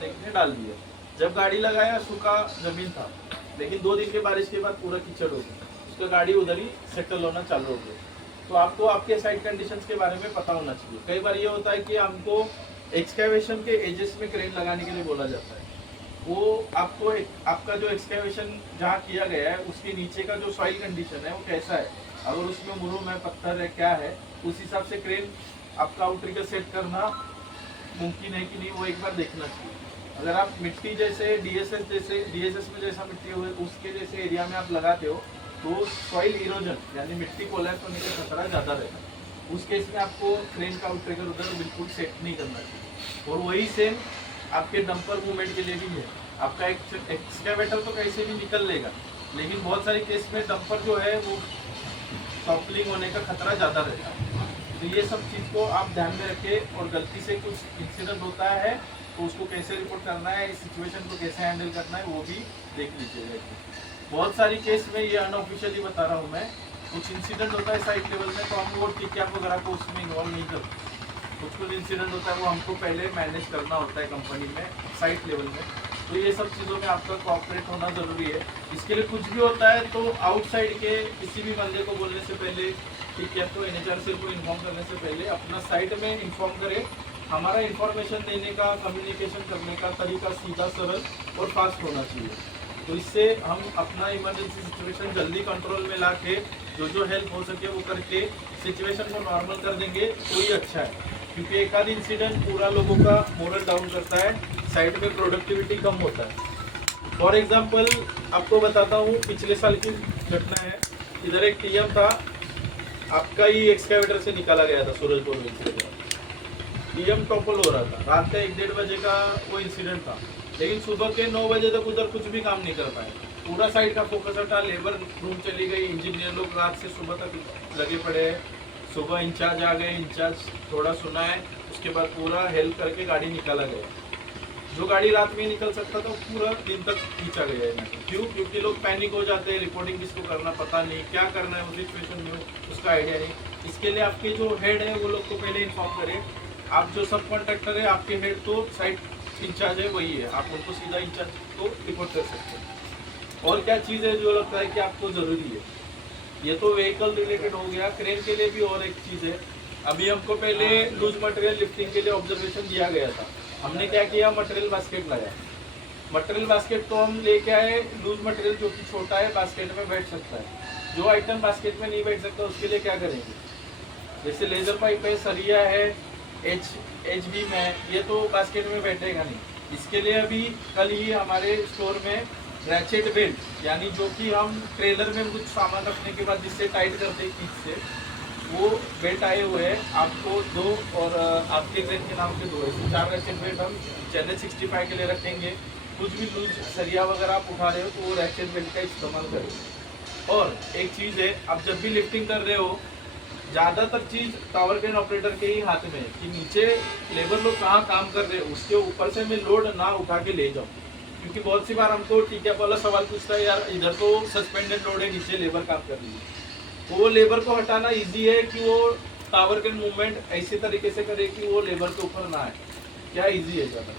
लेके डाल दिया। जब गाड़ी लगाया सूखा जमीन था, लेकिन 2 दिन के बारिश के बाद पूरा कीचड़ हो गया, उसका गाड़ी उधर ही सेटल होना चालू हो गया। तो आपको आपके साइट कंडीशंस के बारे में पता होना चाहिए। कई बार ये होता है कि हमको एक्सकेवेशन के एजेस में क्रेन लगाने के लिए बोला जाता है। वो आपको आपका जो एक्सकेवेशन जहाँ किया गया है उसके नीचे का जो सॉइल कंडीशन है वो कैसा है, अगर उसमें मुरूम है, पत्थर है, क्या है, उस हिसाब से क्रेन आपका आउटरिगर सेट करना मुमकिन है कि नहीं, वो एक बार देखना चाहिए। अगर आप मिट्टी जैसे डीएसएस में जैसा मिट्टी हो उसके जैसे एरिया में आप लगाते हो तो सॉइल इरोजन यानी मिट्टी कोलैप्स होने का खतरा ज़्यादा रहता है। उस केस में आपको क्रेन का आउटरिगर उधर बिल्कुल सेट नहीं करना चाहिए। और वही सेम आपके डंपर मूवमेंट के लिए भी है। आपका एक्सकेवेटर तो कैसे भी निकल लेगा, लेकिन बहुत सारे केस में डंपर जो है वो टॉपलिंग होने का खतरा ज़्यादा रहता है। तो ये सब चीज़ को आप ध्यान में रखें, और गलती से कुछ इंसिडेंट होता है तो उसको कैसे रिपोर्ट करना है, इस सिचुएशन को कैसे हैंडल करना है वो भी देख लीजिएगा। बहुत सारी केस में ये अनऑफिशियली बता रहा हूँ मैं, कुछ इंसिडेंट होता है साइट लेवल में तो हम वो टिकट वगैरह को उसमें इन्वॉल्व नहीं करते। कुछ इंसिडेंट होता है वो हमको पहले मैनेज करना होता है कंपनी में साइट लेवल में। तो ये सब चीज़ों में आपका कोऑपरेट होना ज़रूरी है। इसके लिए कुछ भी होता है तो आउटसाइड के किसी भी बंदे को बोलने से पहले, ठीक है, तो एनएचआरसी को इन्फॉर्म करने से पहले अपना साइट में इन्फॉर्म करें। हमारा इन्फॉर्मेशन देने का, कम्युनिकेशन करने का तरीका सीधा, सरल और फास्ट होना चाहिए। तो इससे हम अपना इमरजेंसी सिचुएशन जल्दी कंट्रोल में ला के जो हेल्प हो सके वो करके सिचुएशन को नॉर्मल कर देंगे तो ही अच्छा है। क्योंकि एक आध इंसिडेंट पूरा लोगों का मोरल डाउन करता है, साइड में प्रोडक्टिविटी कम होता है। फॉर एग्जांपल आपको बताता हूँ, पिछले साल की घटना है। इधर एक टीएम था, आपका ही एक्सकेवेटर से निकाला गया था सूरजपुर में। टीएम टॉपल हो रहा था, रात का 1-1:30 बजे का वो इंसिडेंट था, लेकिन सुबह के 9 बजे तक उधर कुछ भी काम नहीं कर पाए। पूरा साइड का फोकस हटा, लेबर रूम चली गई, इंजीनियर लोग रात से सुबह तक लगे पड़े हैं। सुबह इंचार्ज आ गए, इंचार्ज थोड़ा सुना है, उसके बाद पूरा हेल्प करके गाड़ी निकाला गया। जो गाड़ी रात में निकल सकता था पूरा दिन तक खींचा गया है। क्यों? क्योंकि लोग पैनिक हो जाते हैं, रिपोर्टिंग किसको करना पता नहीं, क्या करना है उस सिचुएशन में उसका आइडिया नहीं। इसके लिए आपके जो हेड है वो लोग को पहले इन्फॉर्म करें। आप जो सब कॉन्ट्रैक्टर है, आपके हेड तो साइट इंचार्ज है वही है, आप उनको सीधा इंचार्ज को रिपोर्ट कर सकते हैं। और क्या चीज़ है जो लगता है कि आपको ज़रूरी है, ये तो व्हीकल रिलेटेड हो गया। क्रेन के लिए भी और एक चीज़ है। अभी हमको पहले लूज मटेरियल लिफ्टिंग के लिए ऑब्जर्वेशन दिया गया था। हमने क्या किया, मटेरियल बास्केट लगाया। मटेरियल बास्केट तो हम लेके आए, लूज मटेरियल जो कि छोटा है बास्केट में बैठ सकता है। जो आइटम बास्केट में नहीं बैठ सकता उसके लिए क्या करेंगे, जैसे लेजर पाइप है, सरिया है, एच बीम है, ये तो बास्केट में बैठेगा नहीं। इसके लिए अभी कल ही हमारे स्टोर में रैचेट बेल्ट, यानी जो कि हम ट्रेलर में कुछ सामान रखने के बाद जिससे टाइट करते हैं खींच से, वो बेल्ट आए हुए हैं। आपको 2 और आपके ट्रेन के नाम के 2 ऐसे 4 रैचेट बेल्ट हम चैनल 65 के लिए रखेंगे। कुछ भी लूज सरिया वगैरह आप उठा रहे हो तो वो रैचेट बेल्ट का इस्तेमाल करें। और एक चीज़ है, आप जब भी लिफ्टिंग कर रहे हो, ज़्यादातर चीज़ टावर क्रेन ऑपरेटर के ही हाथ में है कि नीचे लेबर लोग कहाँ काम कर रहे हैं, उसके ऊपर से मैं लोड ना उठा के ले जाऊँ। क्योंकि बहुत सी बार हमको ठीक है वाला सवाल पूछता है, यार इधर तो सस्पेंडेड लोड है, नीचे लेबर काम कर रही है। तो वो लेबर को हटाना इजी है कि वो टावर क्रेन मूवमेंट ऐसे तरीके से करे कि वो लेबर के ऊपर ना आए। क्या इजी है ज़्यादा,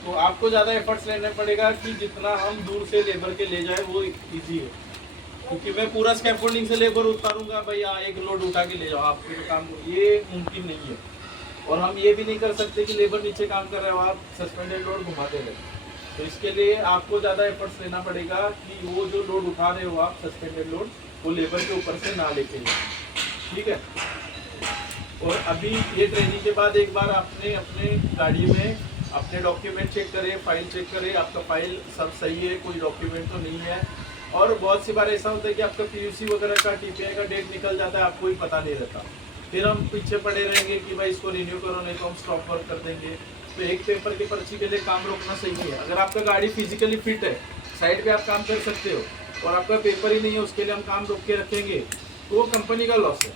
तो आपको ज़्यादा एफर्ट्स लेने पड़ेगा कि जितना हम दूर से लेबर के ले जाए वो इजी है। क्योंकि मैं पूरा स्कैफोल्डिंग से लेबर उतारूंगा भाई, एक लोड उठा के ले जाओ, आपके तो काम ये मुमकिन नहीं है। और हम ये भी नहीं कर सकते कि लेबर नीचे काम कर रहे हो, आप सस्पेंडेड लोड घुमाते रहे। तो इसके लिए आपको ज़्यादा एफर्ट्स लेना पड़ेगा कि वो जो लोड उठा रहे हो आप, सस्पेंडेड लोड, वो लेबर के ऊपर से ना लेके जाए, ठीक है। और अभी ये ट्रेनिंग के बाद एक बार आपने अपने गाड़ी में अपने डॉक्यूमेंट चेक करें, फाइल चेक करें, आपका फाइल सब सही है, कोई डॉक्यूमेंट तो नहीं है। और बहुत सी बार ऐसा होता है कि आपका पीयूसी वगैरह का, टीपीआई का डेट निकल जाता है, आपको ही पता नहीं रहता। फिर हम पीछे पड़े रहेंगे कि भाई इसको रिन्यू करो, नहीं तो हम स्टॉप वर्क कर देंगे। तो एक पेपर की पर्ची के लिए काम रोकना सही है। अगर आपका गाड़ी फिजिकली फिट है, साइड पे आप काम कर सकते हो, और आपका पेपर ही नहीं है, उसके लिए हम काम रोक के रखेंगे तो वो कंपनी का लॉस है।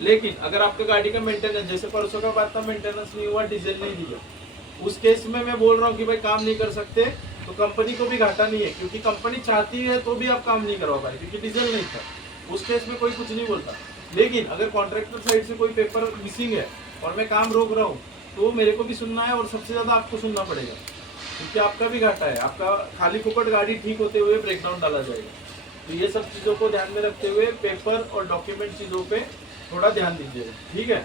लेकिन अगर आपका गाड़ी का मेंटेनेंस, जैसे परसों का बात था, मेंटेनेंस नहीं हुआ, डीजल नहीं दिया, उस केस में मैं बोल रहा हूँ कि भाई काम नहीं कर सकते, तो कंपनी को भी घाटा नहीं है। क्योंकि कंपनी चाहती है तो भी आप काम नहीं करवा पाए क्योंकि डीजल नहीं था। उस केस में कोई कुछ नहीं बोलता। लेकिन अगर कॉन्ट्रैक्टर साइड से कोई पेपर मिसिंग है और मैं काम रोक रहा हूँ, तो मेरे को भी सुनना है और सबसे ज़्यादा आपको सुनना पड़ेगा, क्योंकि आपका भी घाटा है। आपका खाली फुकट गाड़ी ठीक होते हुए ब्रेकडाउन डाला जाएगा। तो ये सब चीज़ों को ध्यान में रखते हुए पेपर और डॉक्यूमेंट चीज़ों पे थोड़ा ध्यान दीजिएगा, ठीक है।